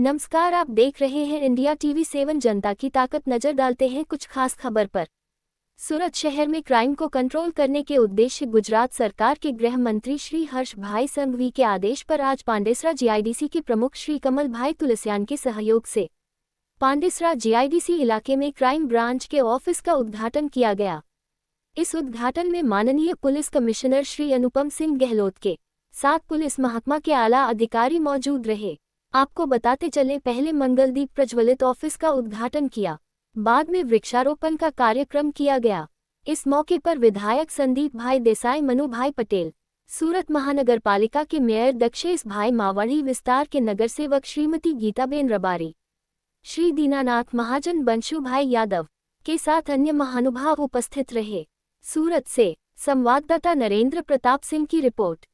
नमस्कार, आप देख रहे हैं इंडिया टीवी 7 जनता की ताकत। नजर डालते हैं कुछ खास खबर पर। सूरत शहर में क्राइम को कंट्रोल करने के उद्देश्य गुजरात सरकार के गृह मंत्री श्री हर्ष भाई संघवी के आदेश पर आज पांडेसरा जीआईडीसी के प्रमुख श्री कमल भाई तुलसियान के सहयोग से पांडेसरा जीआईडीसी इलाके में क्राइम ब्रांच के ऑफिस का उद्घाटन किया गया। इस उद्घाटन में माननीय पुलिस कमिश्नर श्री अनुपम सिंह गहलोत के साथ पुलिस महकमा के आला अधिकारी मौजूद रहे। आपको बताते चले, पहले मंगलदीप प्रज्वलित ऑफिस का उद्घाटन किया, बाद में वृक्षारोपण का कार्यक्रम किया गया। इस मौके पर विधायक संदीप भाई देसाई, मनु भाई पटेल, सूरत महानगर पालिका के मेयर दक्षेश भाई मावड़ी, विस्तार के नगर सेवक श्रीमती गीताबेन रबारी, श्री दीनानाथ महाजन, बंशु भाई यादव के साथ अन्य महानुभाव उपस्थित रहे। सूरत से संवाददाता नरेंद्र प्रताप सिंह की रिपोर्ट।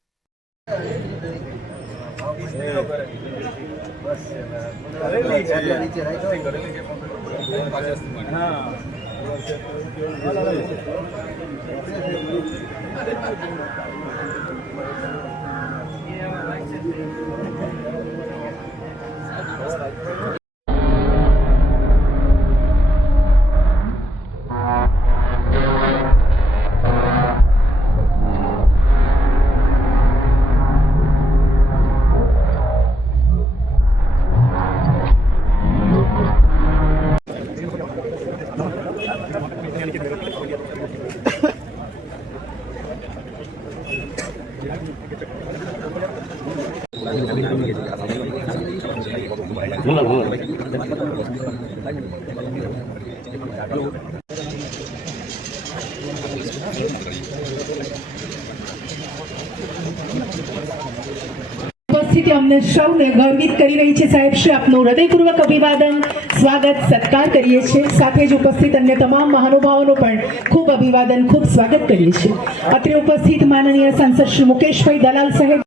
उपस्थिति अमने सौने गौरवित करी रही है। साहेब श्री आपनो हृदयपूर्वक अभिवादन, स्वागत, सत्कार करिए छे। साथे ज उपस्थित अन्य तमाम महानुभावोनो पण खूब अभिवादन, खूब स्वागत करिए छे। अत्रे उपस्थित माननीय सांसद श्री मुकेशभाई दलाल साहेब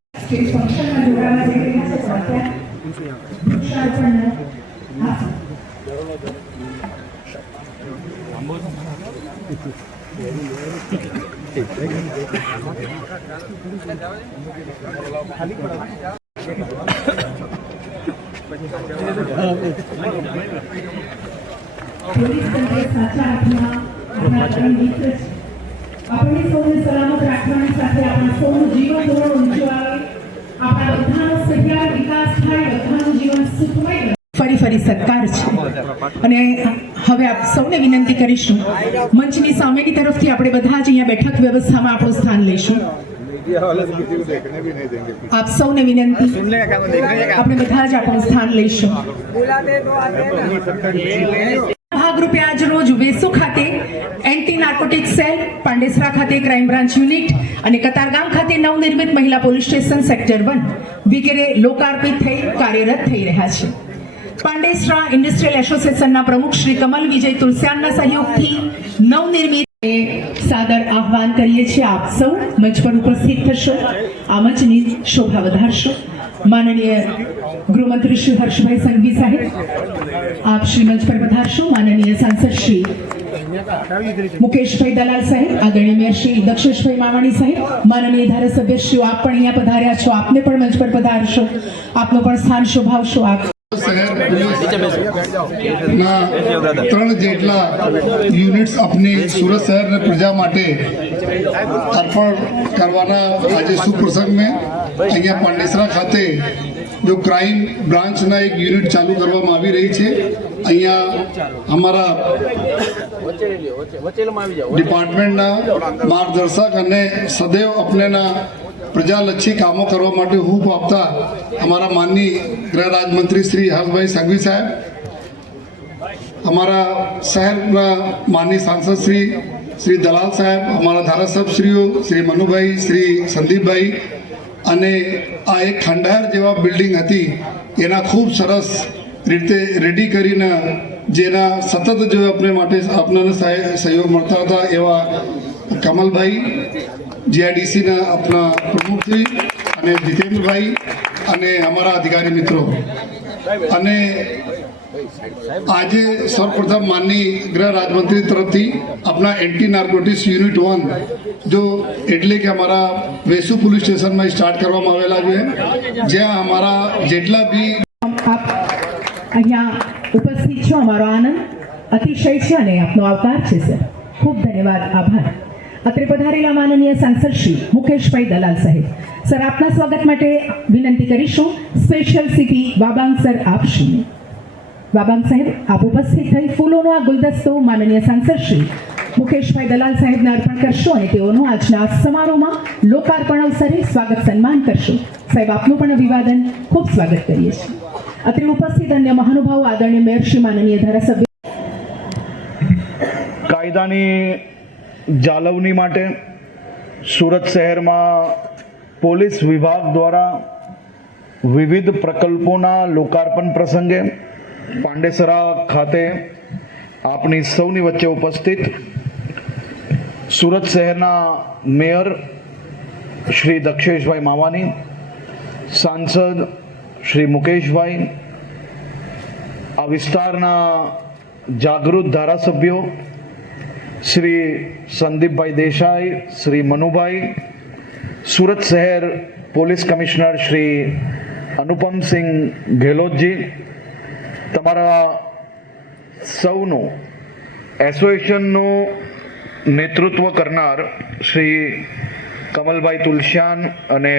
अपने सौने सलामत રાખવાની સાથે આપણા સૌનું જીવન ધોરણ ઊંચું આવે, આપણા બધાનો સહિયારો વિકાસ થાય, બધાનું જીવન સુખમય ફરી સત્કાર છે। અને હવે આપ સૌને વિનંતી કરીશું, મંચની સામેની તરફથી આપણે બધા જ અહીંયા બેઠક વ્યવસ્થામાં આપણું સ્થાન લઈશું। આપ સૌને વિનંતી, આપણે બધા જ આપણું સ્થાન લઈશું। ભાગરૂપે આજ રોજ વેસુ ખાતે એન્ટી નાર્કોટિક સેલ, પાંડેસરા ખાતે ક્રાઇમ બ્રાન્ચ યુનિટ અને કતારગામ ખાતે નવનિર્મિત મહિલા પોલીસ સ્ટેશન સેક્ટર 1 વગેરે લોકાર્પિત થઈ કાર્યરત થઈ રહ્યા છે। પાંડેસરા ઇન્ડસ્ટ્રીયલ એસોસિએશનના પ્રમુખ શ્રી કમલ વિજય તુલસિયાનના સહયોગથી નવનિર્મિત સાદર આહવાન કરીએ છીએ। આપ સૌ મંચ પર ઉપસ્થિત થશો, આ મંચની શોભા વધારશો। माननीय गृहमंत्री श्री हर्षभाई संघवी साहेब, आप श्री मंच पर पधारशो। माननीय सांसद श्री मुकेश भाई दलाल साहेब, आदरणीय मेयर श्री दक्षेश भाई मावाणी साहेब, माननीय धारासभ्य श्री आप पण अहींया पधार्या छो, आपने पण मंच पर पधारशो, आपनो पण स्थान शोभावशो। आप ત્રણ જેટલા યુનિટ્સ આપની સુરત શહેર પ્રજા માટે અર્પણ કરવાના આજે સુપ્રસંગ में અહીંયા પાંડેસરા ખાતે जो क्राइम ब्रांच ना एक यूनिट चालू કરવામાં આવી રહી છે। અહીંયા અમારા ડિપાર્ટમેન્ટના માર્ગદર્શક અને સદૈવ अपनेના પ્રજાલક્ષી કામો કરવા માટે હૂફ આપતા हमारा माननीय गृह राज्य मंत्री श्री हर्षभाई संघवी साहब, हमारा शहर माननीय सांसद श्री दलाल साहब, हमारा धारासभ्य श्री मनु भाई, श्री संदीप भाई, અને આ એક ખંડાર જેવા બિલ્ડિંગ હતી એના ખૂબ સરસ રીતે રેડી કરીને જેના સતત જો આપણે માટે આપણાને સહયોગ મળતા હતા એવા કમલભાઈ જીઆઈડીસીના આપણા પ્રમુખશ્રી અને જીતેન્દ્રભાઈ અને અમારા અધિકારી મિત્રો અને आज सर्वप्रथम माननीय गृह राज्यमंत्री तरफ थी अपना एंटी नार्कोटिक्स यूनिट 1 जो एटले के हमारा वेसु पुलिस स्टेशन में स्टार्ट करवामां आवेला है, ज्यां हमारा जेटला भी અહીંયા ઉપસ્થિત છો, અમારો આનંદ અતિશય છે અને આપનો આવકાર છે સર. ખૂબ ધન્યવાદ, આભાર. અત્રે પધારેલા માનનીય સાંસદ શ્રી મુકેશભાઈ દલાલ સાહેબ, સર આપના સ્વાગત માટે વિનંતી કરીશું સ્પેશિયલ સીપી વાબાંગ સર આપશ્રીને. વાબાંગ સાહેબ આપ ઉપસ્થિત થઈ ફૂલોનો આ ગુલદસ્તો માનનીય સાંસદ શ્રી મુકેશભાઈ દલાલ સાહેબને અર્પણ કરશો અને તેઓનું આજના સમારોહમાં લોકાર્પણ અવસરે સ્વાગત સન્માન કરશો. સાહેબ આપનું પણ અભિવાદન, ખૂબ સ્વાગત કરીએ છીએ. અત્રે ઉપસ્થિત અન્ય મહાનુભાવો આદરણીય મેયર શ્રી, માનનીય ધારાસભ્ય, કાયદાની જાળવણી માટે સુરત શહેરમાં પોલીસ વિભાગ દ્વારા વિવિધ પ્રકલ્પોના લોકાર્પણ પ્રસંગે પાંડેસરા ખાતે આપની સૌની વચ્ચે ઉપસ્થિત સુરત શહેરના મેયર શ્રી દક્ષેશભાઈ માવાની, સાંસદ શ્રી મુકેશભાઈ, આ વિસ્તારના જાગૃત ધારાસભ્યો શ્રી સંદીપભાઈ દેસાઈ, શ્રી મનુભાઈ, સુરત શહેર પોલીસ કમિશનર શ્રી અનુપમસિંહ ગેહલોતજી, તમારા સૌનું એસોસિએશનનું નેતૃત્વ કરનાર શ્રી કમલભાઈ તુલસિયાન અને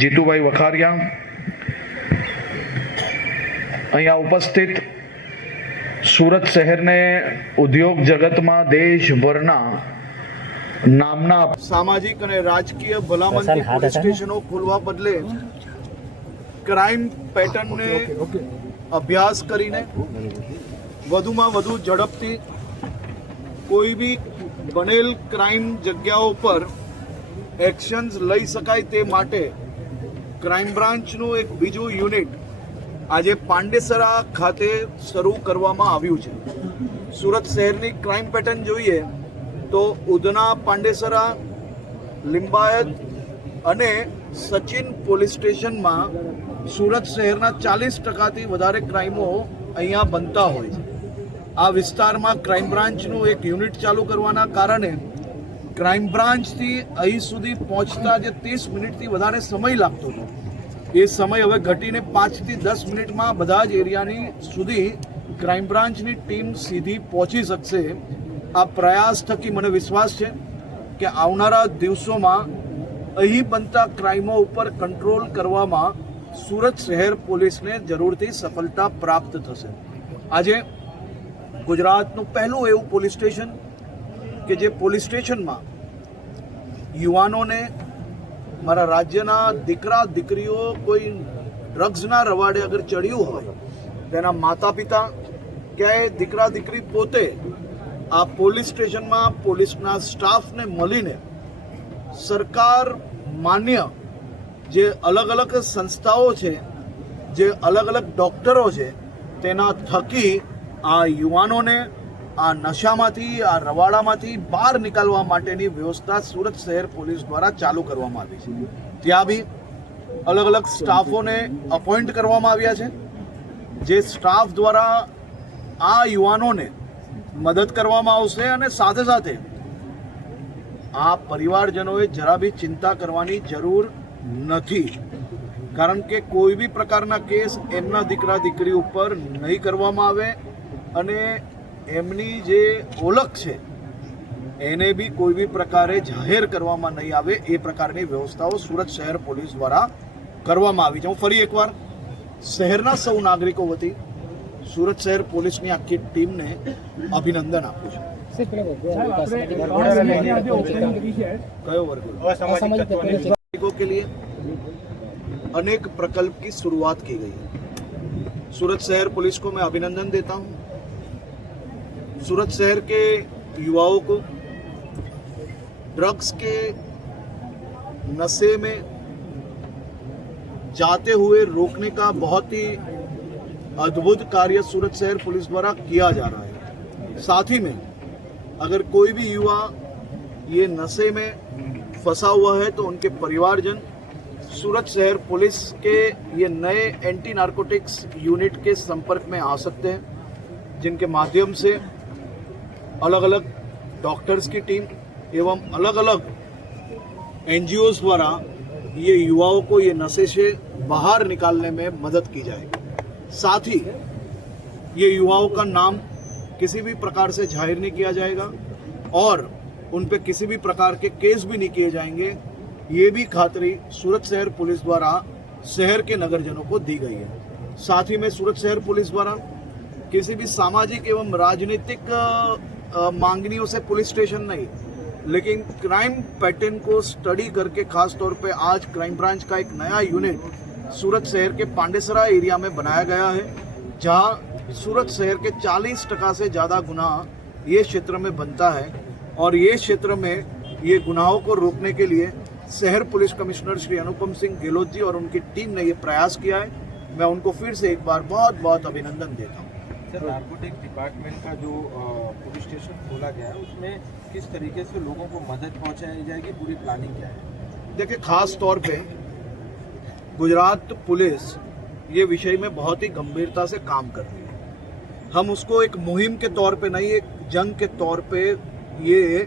જીતુભાઈ વખારિયા, અહીંયા ઉપસ્થિત સુરત શહેરને ઉદ્યોગ જગતમાં દેશભરના નામના સામાજિક અને રાજકીય ભલામણથી પોલીસ સ્ટેશનો ખોલવા બદલે ક્રાઇમ પેટર્નને અભ્યાસ કરીને વધુમાં વધુ ઝડપથી કોઈ બી બનેલ ક્રાઇમ જગ્યાઓ પર એક્શન્સ લઈ શકાય તે માટે ક્રાઇમ બ્રાન્ચનું એક બીજું યુનિટ આજે પાંડેસરા ખાતે શરૂ કરવામાં આવ્યું છે. સુરત શહેરની ક્રાઇમ પેટર્ન જોઈએ તો ઉધના, પાંડેસરા, લિંબાયત અને સચિન પોલીસ સ્ટેશનમાં સુરત શહેરના 40%થી વધારે ક્રાઇમો અહીંયા બનતા હોય છે. આ વિસ્તારમાં ક્રાઇમ બ્રાન્ચનું એક યુનિટ ચાલુ કરવાના કારણે ક્રાઇમ બ્રાન્ચથી અહીં સુધી પહોંચતા જે 30 મિનિટથી વધારે સમય લાગતો હતો એ સમય હવે ઘટીને 5 થી 10 મિનિટમાં બધા જ એરિયાની સુધી ક્રાઇમ બ્રાન્ચની ટીમ સીધી પહોંચી શકશે. આ પ્રયાસ થકી મને વિશ્વાસ છે કે આવનારા દિવસોમાં અહીં બનતા ક્રાઇમો ઉપર કંટ્રોલ કરવામાં સુરત શહેર પોલીસને જરૂરથી સફળતા પ્રાપ્ત થશે. આજે ગુજરાતનું પહેલું એવું પોલીસ સ્ટેશન કે જે પોલીસ સ્ટેશનમાં યુવાનોને, મારા રાજ્યના દીકરા દીકરીઓ કોઈ ડ્રગ્સના રવાડે અગર ચડ્યું હોય, તેના માતા પિતા કે દીકરા દીકરી પોતે આ પોલીસ સ્ટેશનમાં પોલીસના સ્ટાફને મળીને સરકાર માન્ય જે અલગ અલગ સંસ્થાઓ છે, જે અલગ અલગ ડૉક્ટરો છે, તેના થકી આ યુવાનોને આ નશામાંથી, આ રવાડામાંથી બહાર નીકળવા માટેની વ્યવસ્થા સુરત શહેર પોલીસ દ્વારા ચાલુ કરવામાં આવી છે. ત્યાં બી અલગ અલગ સ્ટાફોને અપોઇન્ટ કરવામાં આવ્યા છે, જે સ્ટાફ દ્વારા આ યુવાનોને મદદ કરવામાં આવશે. અને સાથે સાથે આ પરિવારજનોએ જરા બી ચિંતા કરવાની જરૂર નથી, કારણ કે કોઈ બી પ્રકારના કેસ એમના દીકરા દીકરી ઉપર નહીં કરવામાં આવે અને એમની જે ઓળખ છે એને બી કોઈ બી પ્રકારે જાહેર કરવામાં નહીં આવે એ પ્રકારની વ્યવસ્થાઓ સુરત શહેર પોલીસ દ્વારા કરવામાં આવી છે. હું ફરી એકવાર શહેરના સૌ નાગરિકો વતી સુરત શહેર પોલીસની આખી ટીમને અભિનંદન આપું છું. कयो वर्ग के लिए अनेक प्रकल्प की शुरुआत की गई है. सूरत शहर पुलिस को मैं अभिनंदन देता हूं. सूरत शहर के युवाओं को ड्रग्स के नशे में जाते हुए रोकने का बहुत ही अद्भुत कार्य सूरत शहर पुलिस द्वारा किया जा रहा है. साथ ही में अगर कोई भी युवा ये नशे में फंसा हुआ है तो उनके परिवारजन सूरत शहर पुलिस के ये नए एंटी नार्कोटिक्स यूनिट के संपर्क में आ सकते हैं, जिनके माध्यम से अलग अलग डॉक्टर्स की टीम एवं अलग अलग एनजीओज द्वारा ये युवाओं को ये नशे से बाहर निकालने में मदद की जाएगी. साथ ही ये युवाओं का नाम किसी भी प्रकार से जाहिर नहीं किया जाएगा और उन पे किसी भी प्रकार के केस भी नहीं किए जाएंगे। ये भी खातरी सूरत शहर पुलिस द्वारा शहर के नगरजनों को दी गई है। साथ ही में सूरत शहर पुलिस द्वारा किसी भी सामाजिक एवं राजनीतिक मांगनियों से पुलिस स्टेशन नहीं, लेकिन क्राइम पैटर्न को स्टडी करके खास तौर पे आज क्राइम ब्रांच का एक नया यूनिट सूरत शहर के पांडेसरा एरिया में बनाया गया है, जहां सूरत शहर के 40% से ज़्यादा गुनाह ये क्षेत्र में बनता है और ये क्षेत्र में ये गुनाहों को रोकने के लिए शहर पुलिस कमिश्नर श्री अनुपम सिंह गहलोत जी और उनकी टीम ने ये प्रयास किया है। मैं उनको फिर से एक बार बहुत बहुत अभिनंदन देता हूँ। सर, नारकोटिक डिपार्टमेंट का जो पुलिस स्टेशन खोला गया है उसमें किस तरीके से लोगों को मदद पहुंचाई जाएगी, पूरी प्लानिंग क्या है? देखिए, खास तौर पे गुजरात पुलिस ये विषय में बहुत ही गंभीरता से काम कर रही है। हम उसको एक मुहिम के तौर पे नहीं, एक जंग के तौर पे ये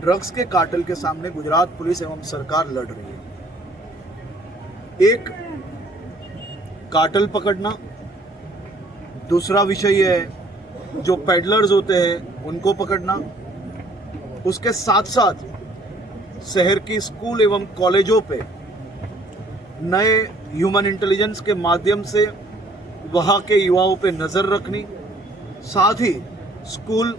ड्रग्स के कार्टेल के सामने गुजरात पुलिस एवं सरकार लड़ रही है। एक कार्टेल पकड़ना, दूसरा विषय है जो पेडलर्स होते हैं उनको पकड़ना, उसके साथ साथ शहर की स्कूल एवं कॉलेजों पे नए ह्यूमन इंटेलिजेंस के माध्यम से वहाँ के युवाओं पे नज़र रखनी, साथ ही स्कूल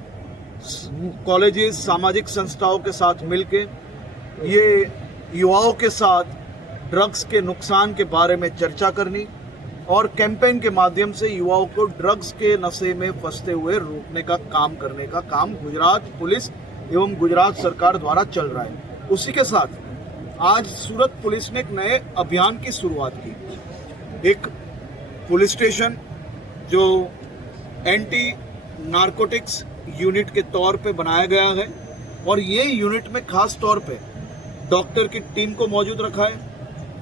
कॉलेजेस सामाजिक संस्थाओं के साथ मिलके ये युवाओं के साथ ड्रग्स के नुकसान के बारे में चर्चा करनी और कैंपेन के माध्यम से युवाओं को ड्रग्स के नशे में फंसते हुए रोकने का काम करने का काम गुजरात पुलिस एवं गुजरात सरकार द्वारा चल रहा है। उसी के साथ आज सूरत पुलिस ने एक नए अभियान की शुरुआत की। एक पुलिस स्टेशन जो एंटी नारकोटिक्स यूनिट के तौर पे बनाया गया है और ये यूनिट में खास तौर पे डॉक्टर की टीम को मौजूद रखा है।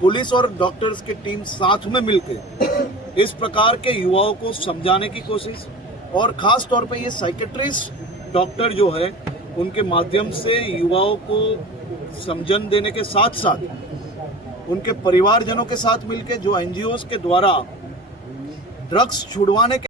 पुलिस और डॉक्टर्स की टीम साथ में मिलकर इस प्रकार के युवाओं को समझाने की कोशिश और खास तौर पे ये साइकेट्रिस्ट डॉक्टर जो है उनके माध्यम से युवाओं को समझन देने के साथ साथ उनके परिवारजनों के साथ मिलकर जो एनजीओज के द्वारा ड्रग्स छुड़वाने के